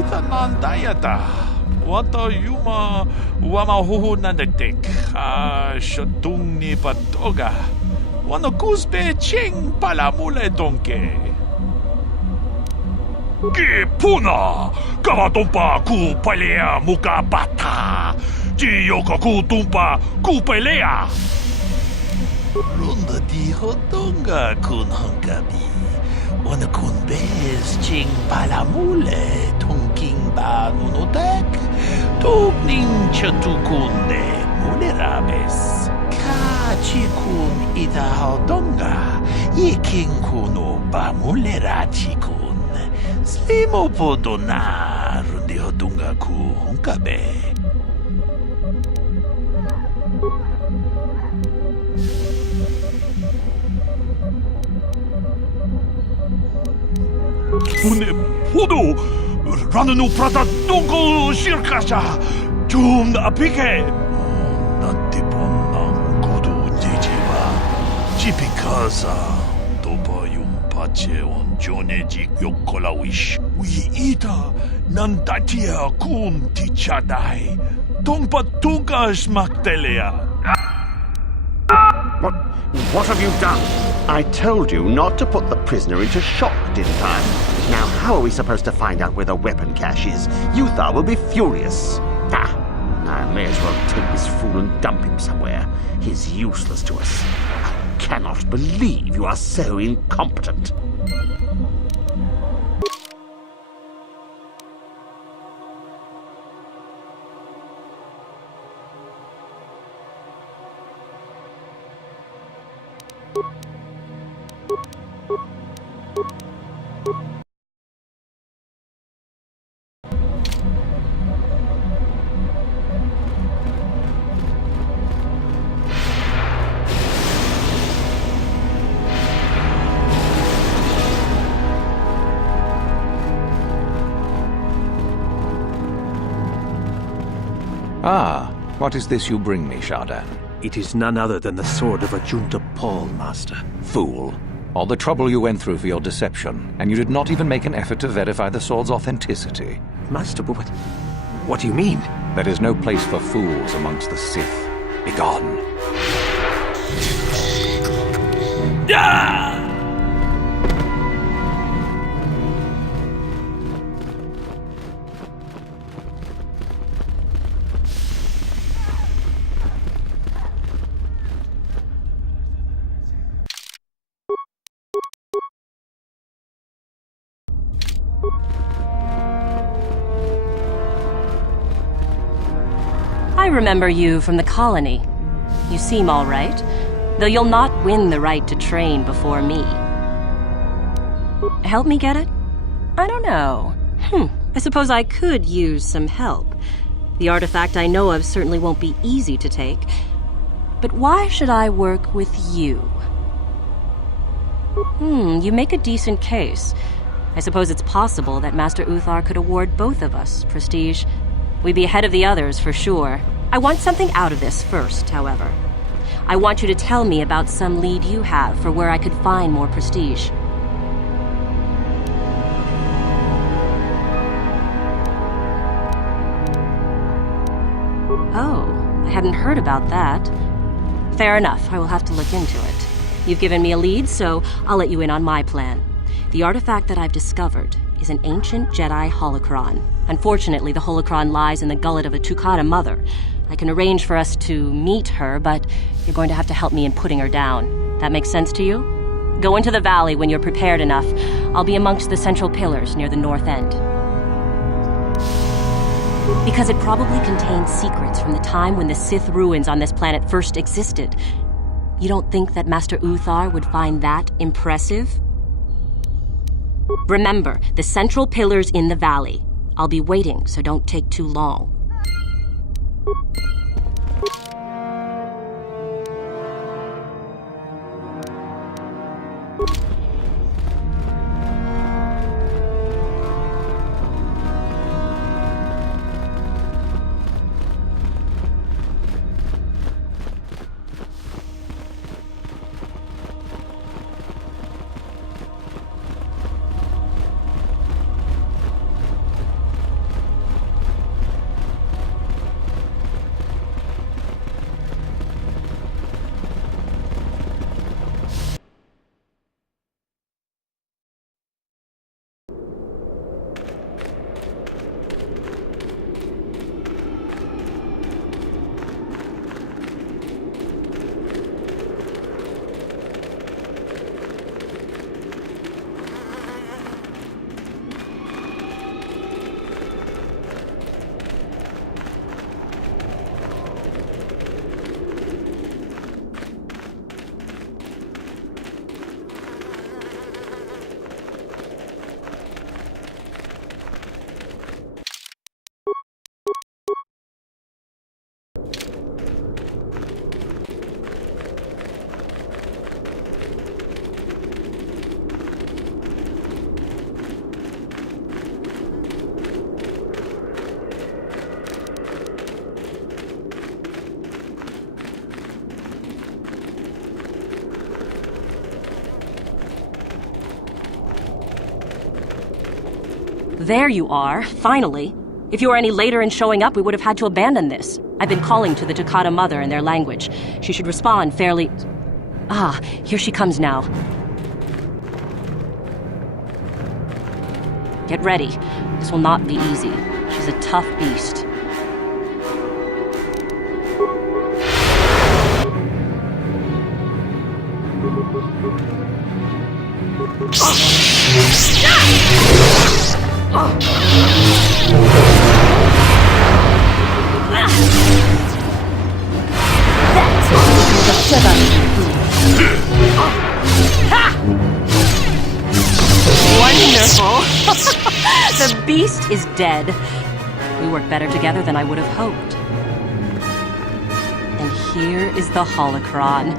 itanandayata. Wata yuma wamahuhu nandetik. Shotung ni patoga. Wano kusbe ching palamule donke. Kipuna! Kavatumpa kupalea muka bata! Tiyoka kutumpa kupelea! Runda di hotonga kun hankabi. Wana kun bez ching palamule tongking ba nunotek. Tugning chatukunde mulerabes. Kachikun ida hotonga. Iking kuno ba mulerachikun. Slimo podona rundi hotonga ku honkabe. Une podo! Rananu prata dongo shirkasha! Tum apike! Nantipon ng kudu jijiba. Jipikaza. Toba yung pache on jonejik yokolawish. We ita nandatia kun tichadai. Tongpa tungas maktelea. What have you done? I told you not to put the prisoner into shock, didn't I? Now, how are we supposed to find out where the weapon cache is? Uthar will be furious. I may as well take this fool and dump him somewhere. He's useless to us. I cannot believe you are so incompetent. Ah, what is this you bring me, Shardan? It is none other than the sword of Ajunta Paul, Master. Fool. All the trouble you went through for your deception, and you did not even make an effort to verify the sword's authenticity. Master, but what do you mean? There is no place for fools amongst the Sith. Begone. Yeah! I remember you from the colony. You seem all right, though you'll not win the right to train before me. Help me get it? I don't know. I suppose I could use some help. The artifact I know of certainly won't be easy to take. But why should I work with you? You make a decent case. I suppose it's possible that Master Uthar could award both of us prestige. We'd be ahead of the others, for sure. I want something out of this first, however. I want you to tell me about some lead you have for where I could find more prestige. Oh, I hadn't heard about that. Fair enough, I will have to look into it. You've given me a lead, so I'll let you in on my plan. The artifact that I've discovered is an ancient Jedi holocron. Unfortunately, the holocron lies in the gullet of a Tukata mother. I can arrange for us to meet her, but you're going to have to help me in putting her down. That makes sense to you? Go into the valley when you're prepared enough. I'll be amongst the central pillars near the north end. Because it probably contains secrets from the time when the Sith ruins on this planet first existed. You don't think that Master Uthar would find that impressive? Remember, the central pillars in the valley. I'll be waiting, so don't take too long. There you are, finally. If you were any later in showing up, we would have had to abandon this. I've been calling to the Takata mother in their language. She should respond fairly... Ah, here she comes now. Get ready. This will not be easy. She's a tough beast. Wonderful! The beast is dead. We work better together than I would have hoped. And here is the holocron.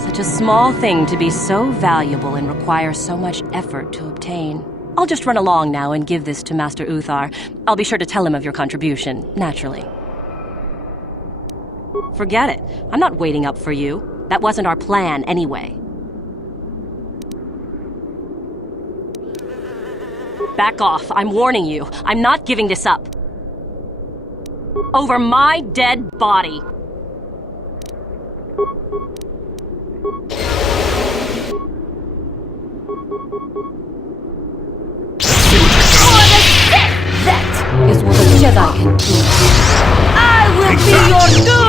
Such a small thing to be so valuable and require so much effort to obtain. I'll just run along now and give this to Master Uthar. I'll be sure to tell him of your contribution, naturally. Forget it. I'm not waiting up for you. That wasn't our plan anyway. Back off. I'm warning you. I'm not giving this up. Over my dead body. That is what a Jedi can do. I will be your doom!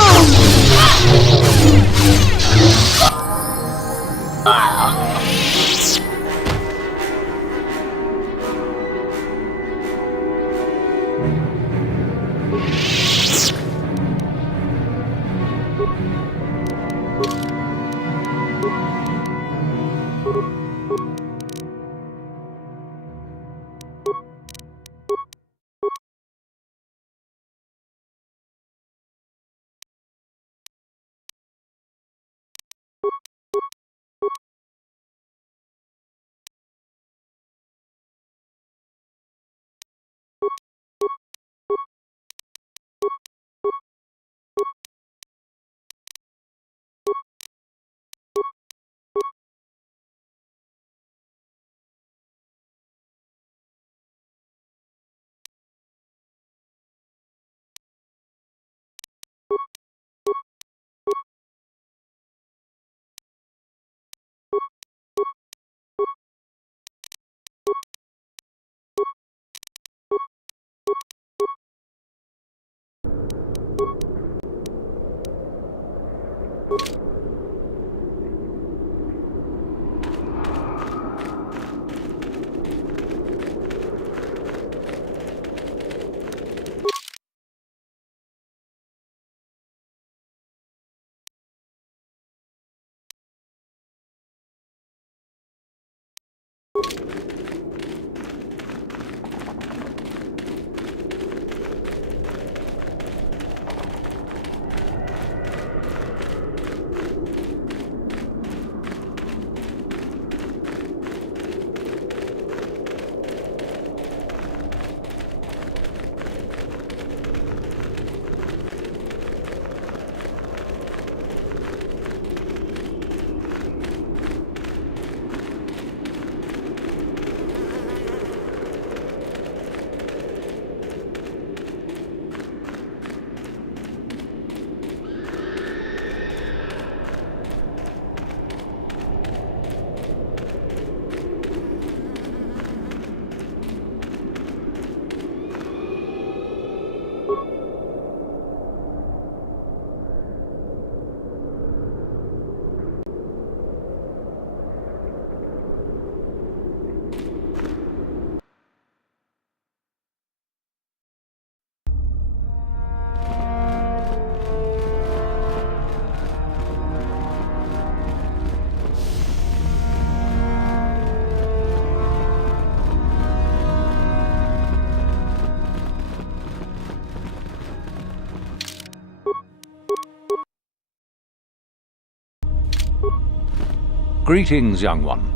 Greetings, young one.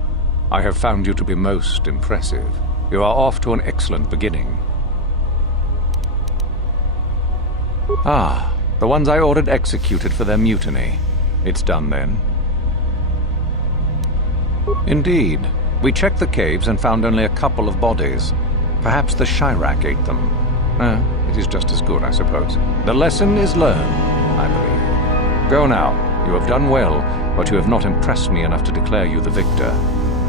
I have found you to be most impressive. You are off to an excellent beginning. Ah, the ones I ordered executed for their mutiny. It's done then. Indeed. We checked the caves and found only a couple of bodies. Perhaps the Chirac ate them. It is just as good, I suppose. The lesson is learned, I believe. Go now. You have done well, but you have not impressed me enough to declare you the victor.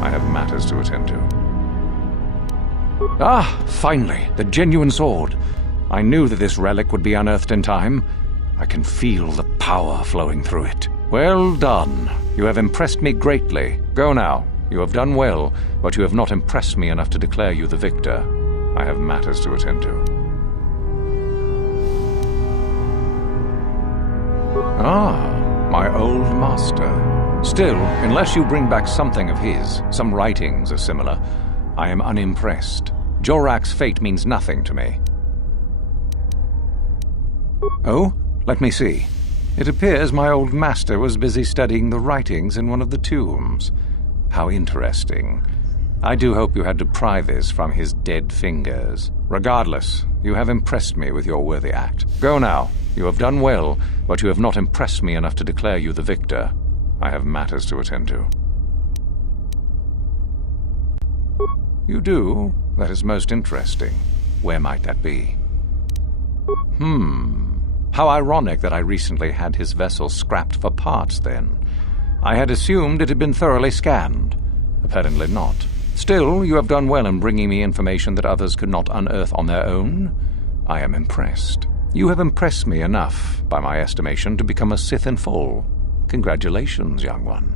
I have matters to attend to. Ah, finally, the genuine sword. I knew that this relic would be unearthed in time. I can feel the power flowing through it. Well done. You have impressed me greatly. Go now. You have done well, but you have not impressed me enough to declare you the victor. I have matters to attend to. Ah, my old master. Still, unless you bring back something of his, some writings or similar, I am unimpressed. Jorac's fate means nothing to me. Oh, let me see. It appears my old master was busy studying the writings in one of the tombs. How interesting. I do hope you had to pry this from his dead fingers. Regardless, you have impressed me with your worthy act. Go now. You have done well, but you have not impressed me enough to declare you the victor. I have matters to attend to. You do? That is most interesting. Where might that be? How ironic that I recently had his vessel scrapped for parts, then. I had assumed it had been thoroughly scanned. Apparently not. Still, you have done well in bringing me information that others could not unearth on their own. I am impressed. You have impressed me enough, by my estimation, to become a Sith in full. Congratulations, young one.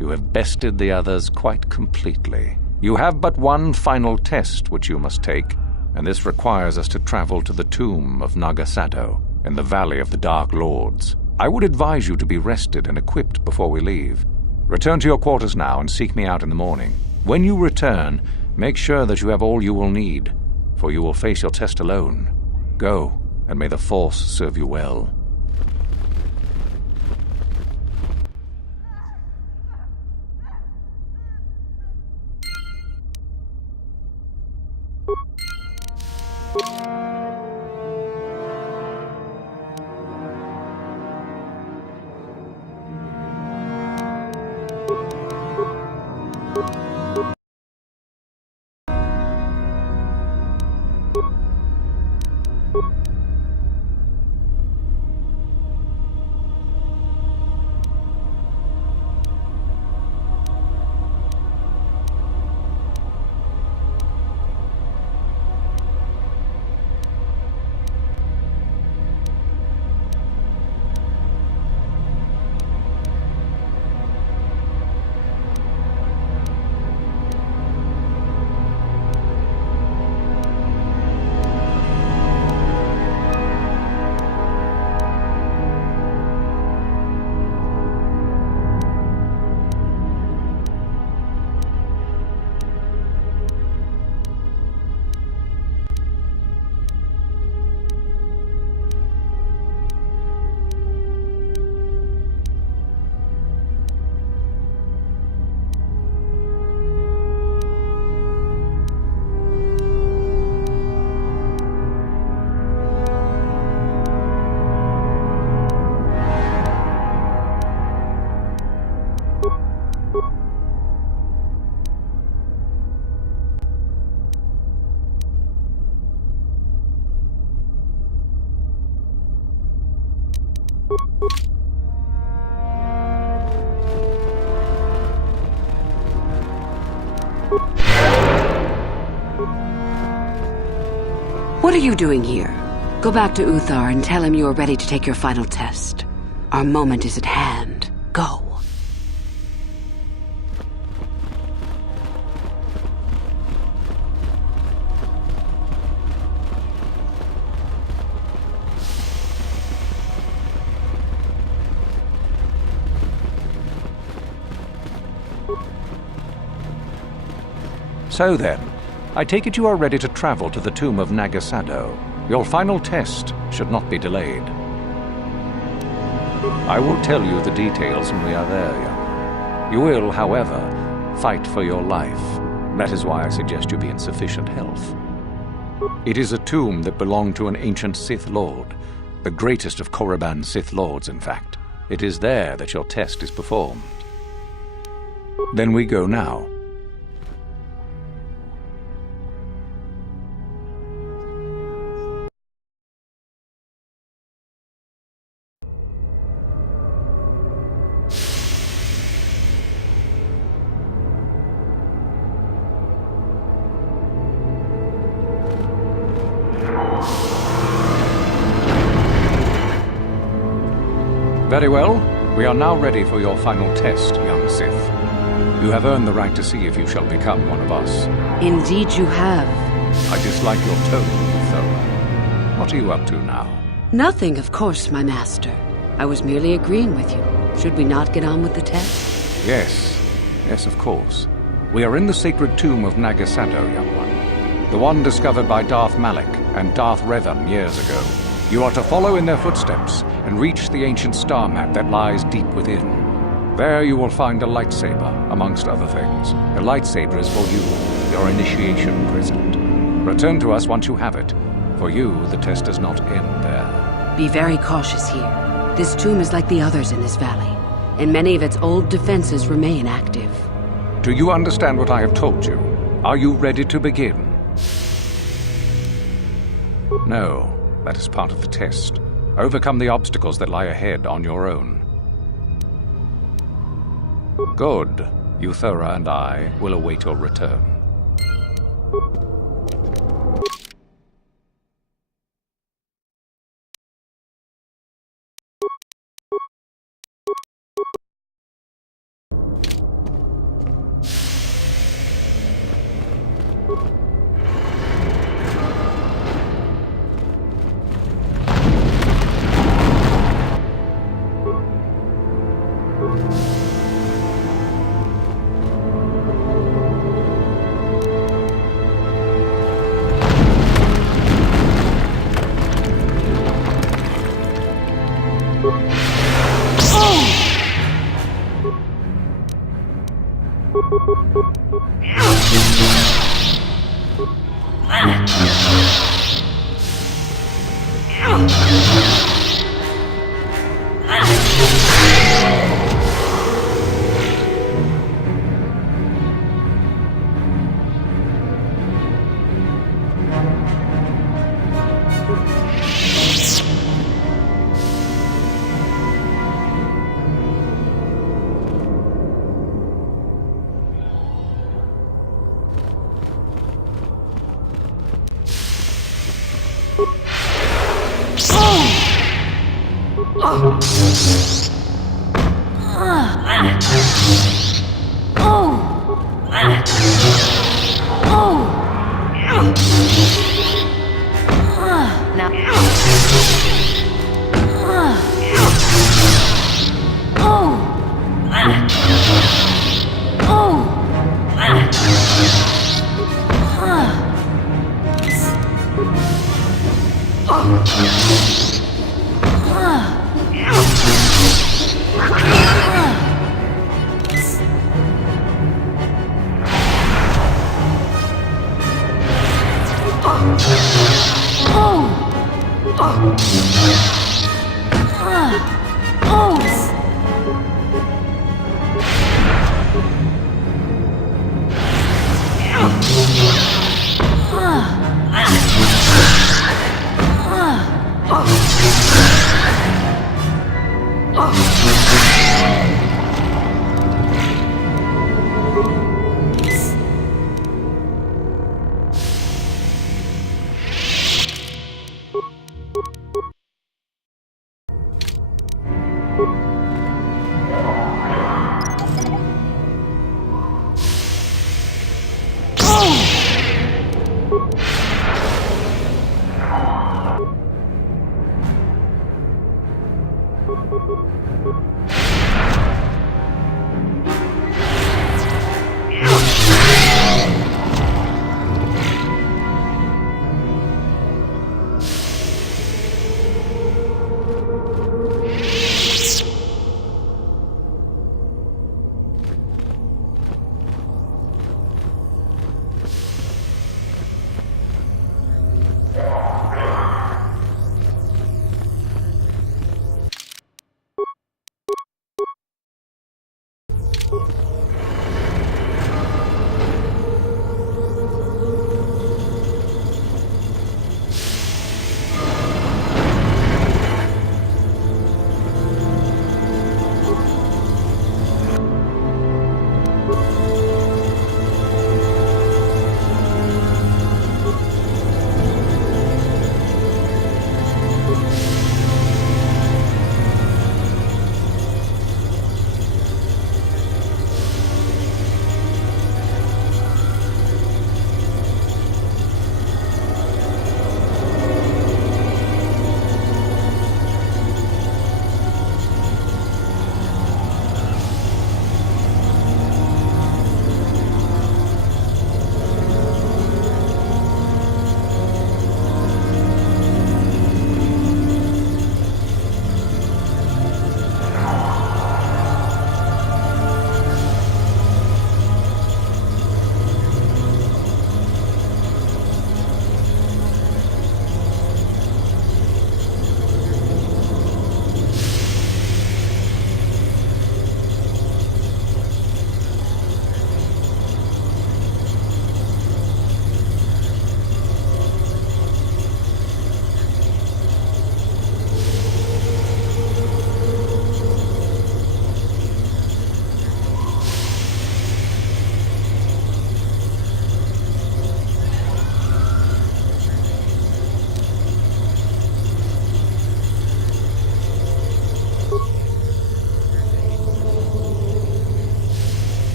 You have bested the others quite completely. You have but one final test which you must take, and this requires us to travel to the tomb of Nagasado, in the Valley of the Dark Lords. I would advise you to be rested and equipped before we leave. Return to your quarters now and seek me out in the morning. When you return, make sure that you have all you will need, for you will face your test alone. Go, and may the Force serve you well. What are you doing here? Go back to Uthar and tell him you are ready to take your final test. Our moment is at hand. Go. So then, I take it you are ready to travel to the tomb of Nagasado. Your final test should not be delayed. I will tell you the details when we are there, young. You will, however, fight for your life. That is why I suggest you be in sufficient health. It is a tomb that belonged to an ancient Sith Lord, the greatest of Korriban's Sith Lords, in fact. It is there that your test is performed. Then we go now. Very well. We are now ready for your final test, young Sith. You have earned the right to see if you shall become one of us. Indeed you have. I dislike your tone, Thora. What are you up to now? Nothing, of course, my master. I was merely agreeing with you. Should we not get on with the test? Yes. Yes, of course. We are in the sacred tomb of Nagasado, young one. The one discovered by Darth Malak and Darth Revan years ago. You are to follow in their footsteps and reach the ancient star map that lies deep within. There you will find a lightsaber, amongst other things. The lightsaber is for you, your initiation present. Return to us once you have it. For you, the test does not end there. Be very cautious here. This tomb is like the others in this valley, and many of its old defenses remain active. Do you understand what I have told you? Are you ready to begin? No, that is part of the test. Overcome the obstacles that lie ahead on your own. Good. Euthora and I will await your return.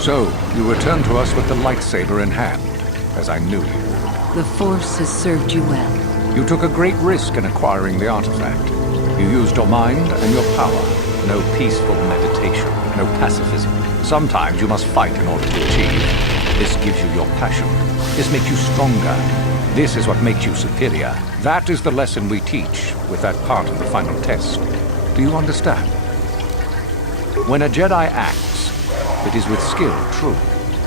So, you return to us with the lightsaber in hand, as I knew you. The Force has served you well. You took a great risk in acquiring the artifact. You used your mind and your power. No peaceful meditation, no pacifism. Sometimes you must fight in order to achieve. This gives you your passion. This makes you stronger. This is what makes you superior. That is the lesson we teach with that part of the final test. Do you understand? When a Jedi acts, it is with skill, true.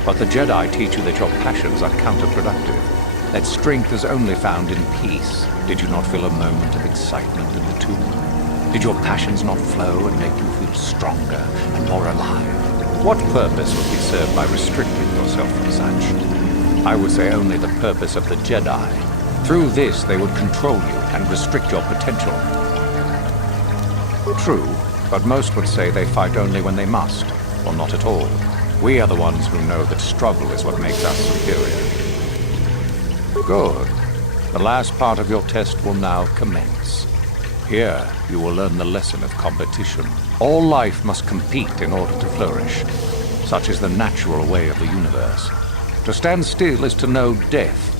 But the Jedi teach you that your passions are counterproductive. That strength is only found in peace. Did you not feel a moment of excitement in the tomb? Did your passions not flow and make you feel stronger and more alive? What purpose would be served by restricting yourself from such? I would say only the purpose of the Jedi. Through this, they would control you and restrict your potential. True, but most would say they fight only when they must, or not at all. We are the ones who know that struggle is what makes us superior. Good. The last part of your test will now commence. Here, you will learn the lesson of competition. All life must compete in order to flourish. Such is the natural way of the universe. To stand still is to know death.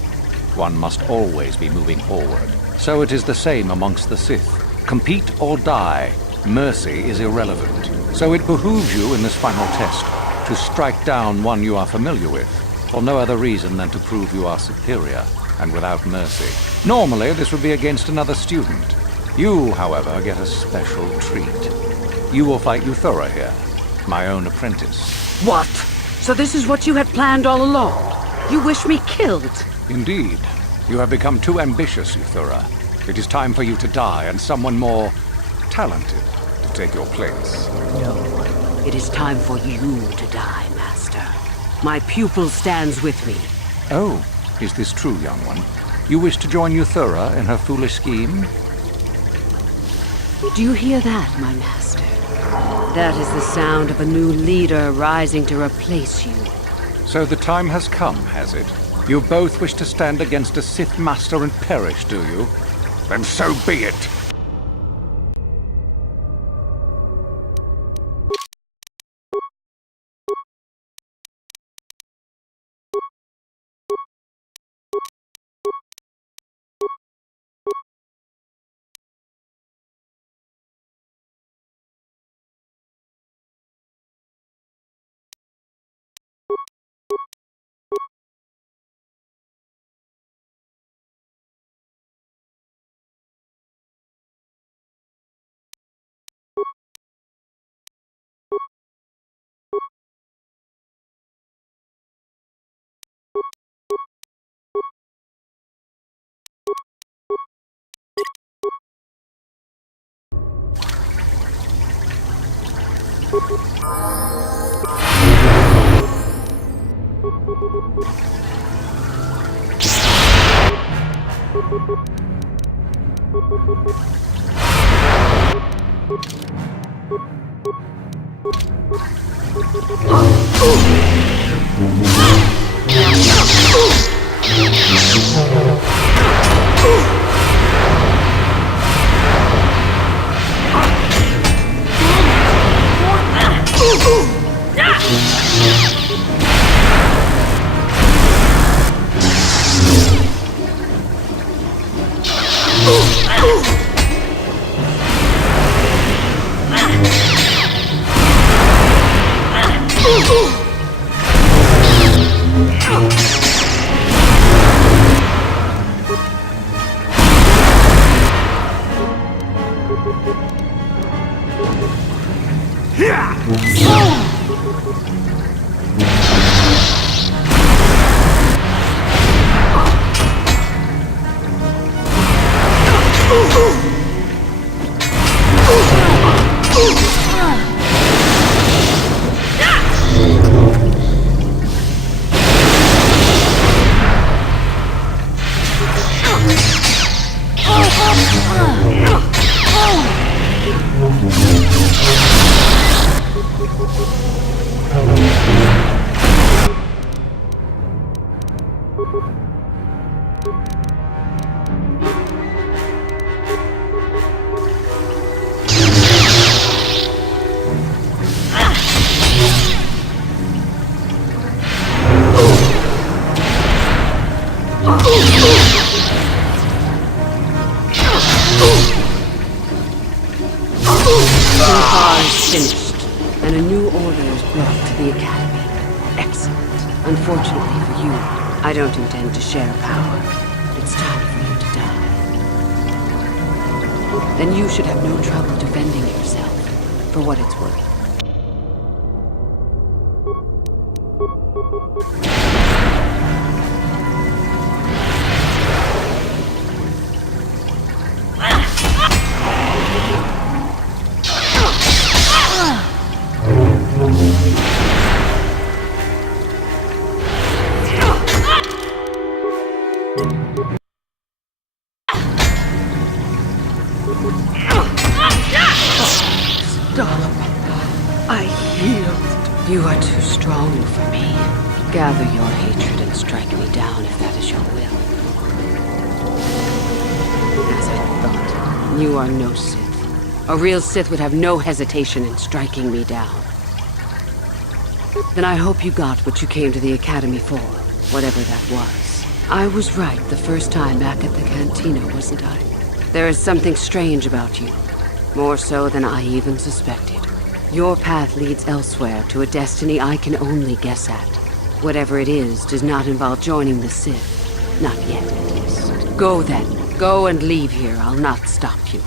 One must always be moving forward. So it is the same amongst the Sith. Compete or die. Mercy is irrelevant. So it behooves you in this final test to strike down one you are familiar with, for no other reason than to prove you are superior and without mercy. Normally, this would be against another student. You, however, get a special treat. You will fight Euthura here, my own apprentice. What? So this is what you had planned all along? You wish me killed? Indeed. You have become too ambitious, Euthura. It is time for you to die, and someone more talented to take your place. No. It is time for you to die, Master. My pupil stands with me. Oh, is this true, young one? You wish to join Euthura in her foolish scheme? Do you hear that, my master? That is the sound of a new leader rising to replace you. So the time has come, has it? You both wish to stand against a Sith Master and perish, do you? Then so be it! Excellent. Unfortunately for you, I don't intend to share power. It's time for you to die. Then you should have no trouble defending yourself, for what it's worth. I yield. You are too strong for me. Gather your hatred and strike me down if that is your will. As I thought, you are no Sith. A real Sith would have no hesitation in striking me down. Then I hope you got what you came to the Academy for, whatever that was. I was right the first time back at the cantina, wasn't I? There is something strange about you. More so than I even suspected. Your path leads elsewhere to a destiny I can only guess at. Whatever it is does not involve joining the Sith. Not yet, at least. Go then. Go and leave here. I'll not stop you.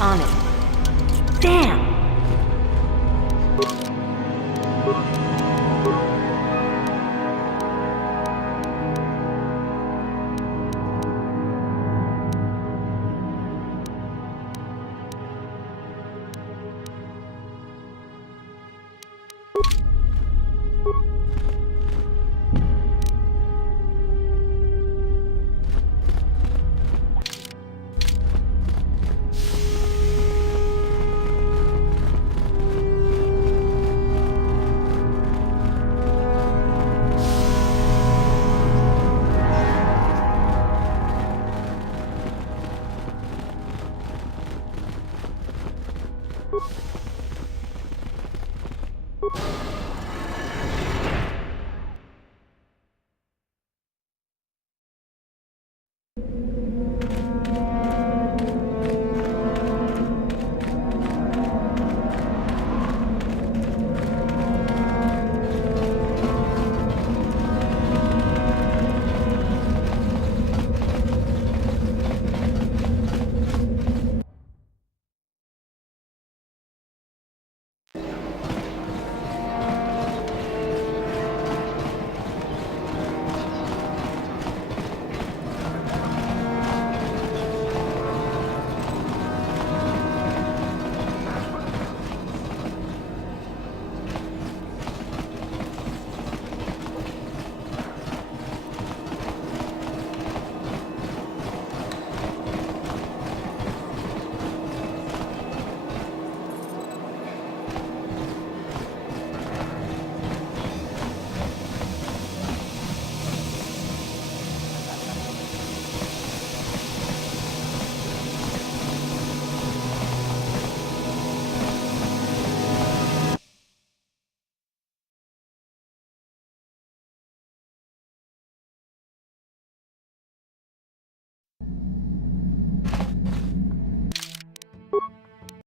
On it. Damn!